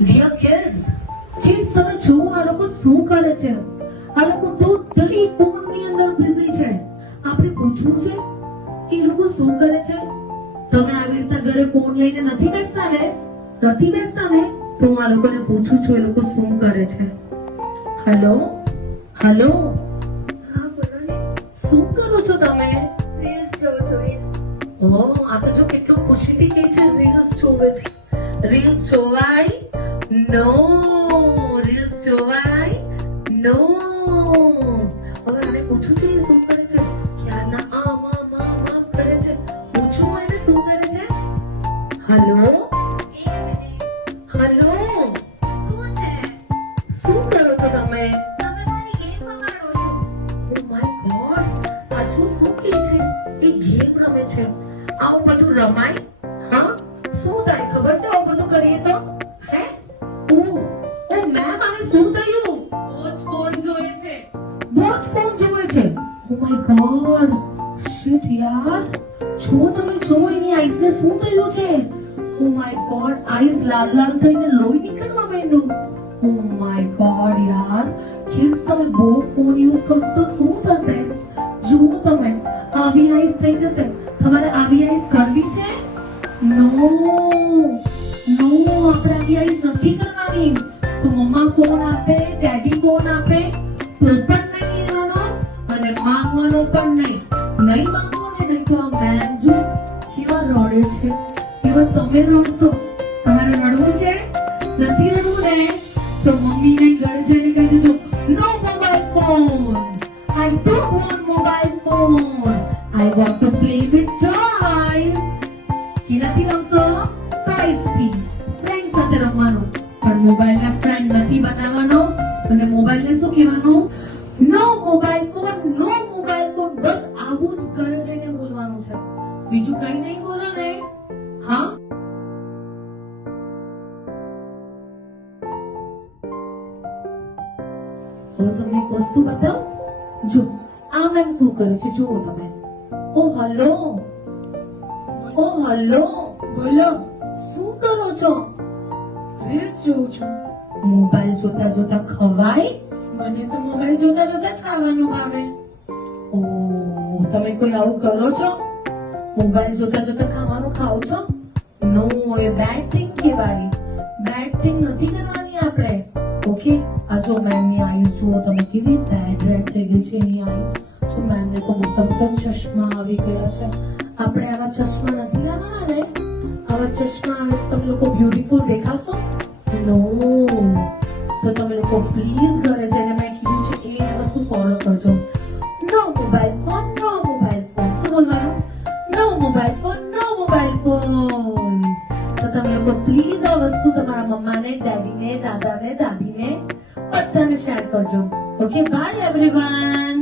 Dear kids, તમે જુઓ આ લોકો શું કરે છે. આ લોકો ટોટલી ફોનની અંદર બિઝી છે. આપણે પૂછવું છે કે એ લોકો શું કરે છે. તમે આવી રીતે ઘરે ફોન લઈને નથી બેસતા ને તો હું આ લોકોને પૂછું છું એ લોકો શું કરે છે. હેલો હેલો, હા બોલો ને. શું કરો છો તમે? રીલ્સ જોઉં છું રીલ્સ. ઓ, આ તો જો કેટલું ખુશીથી કહે છે રીલ્સ જોવે છે. રીલ્સ જોવાય નો, રીલ્સ જોવાય નો. હવે મને પૂછું છે એ શું કરે છે. ક્યારના આમ આમ આમ આમ કરે છે. પૂછું એને શું કરે છે. હેલો હેલો, શું છે? શું કરો છો તમે? તમે મારી ગેમ બગાડો છો. ઓ માય ગોડ, આ જો શું કહે છે. એ ગેમ રમે છે. આવું બધું રમાય? હા, શું થાય ખબર છે આવું બધું કરીએ તો? હે? ઓ મેમ, આને શું થયું? બહુ જ ફોન જોવે છે. ઓ માય ગોડ, શિટ યાર. તમે જો એની આઈઝ ને શું થયું છે. ઓ માય ગોડ, આઈઝ લાલ લાલ થઈને લોહી નીકળવા માંડ્યું. ઓ માય ગોડ યાર, કિડ્સ તમે બહુ ફોન યુઝ કરશો તો શું થશે. જુઓ તમે, આવી આઈઝ થઈ જશે. તમારે આવી આઈઝ કરવી છે? નો, આપણે આવી આઈઝ નથી કરવાની. તો મમ્મા ફોન આપે, ડેડી ફોન આપે તો પણ નહીં લેવાનો અને માંગવાનો પણ નહીં. નહીં માંગો ને નહીં તો આ મેમ જો કેવા રડે છે. એવા તમે રડશો. તમારે રડવું છે? નથી રડવું ને તો મમ્મીને ઘર જઈને કહી દેજો, no mobile phone. I don't want mobile phone. I want to play with toys. કેનાથી રમશો? ટોયઝથી. ફ્રેન્ડ સાથે રમવાનું. પણ મોબાઈલના ફ્રેન્ડ નથી બનાવવાનો. અને મોબાઈલને શું કહેવાનું? નો મોબાઈલ ફોન, નો મોબાઈલ ફોન. બસ આવું જ ઘરે જઈને બોલવાનું છે. બીજું કઈ નહીં બોલો ને. હા, હવે તમને એક વસ્તુ બતાવું. જો આ મેમ શું કરે છે જુઓ તમે. ઓ હલો, બોલો, શું કરો છો? રીલ્સ જોઉં છું. મોબાઈલ જોતા જોતા ખવાય? મને તો મોબાઈલ જોતા જોતા જ ખાવાનું ભાવે. ઓ, તમે કોઈ આવું કરો છો? મોબાઈલ જોતા જોતા ખાવાનું ખાઓ છો? નો, એ બેડ થિંગ કહેવાય. બેડ થિંગ નથી કરવાની આપણે. ઓકે, આ જો મેમની આઈઝ જુઓ તમે, કેવી બેડ રેડ થઈ ગઈ છે એની આઈઝ. જો મેમને તો મોટા મોટા ચશ્મા આવી ગયા છે. આપણે આવા ચશ્મા નથી લાવવાના ને. આવા ચશ્મા આવે તો તમે લોકો બ્યુટીફુલ દેખાશો? નો, તો તમે લોકો પ્લીઝ ઘરે જઈને મેં કીધું છે એ વસ્તુ ફોલો કરજો. નો મોબાઈલ ફોન, નો મોબાઈલ ફોન. શું બોલવાનું? નો મોબાઈલ ફોન, નો મોબાઈલ ફોન. તો તમે લોકો પ્લીઝ આ વસ્તુ તમારા મમ્માને, ડેડીને, દાદાને, દાદીને બધાને શેર કરજો. Okay, by everyone.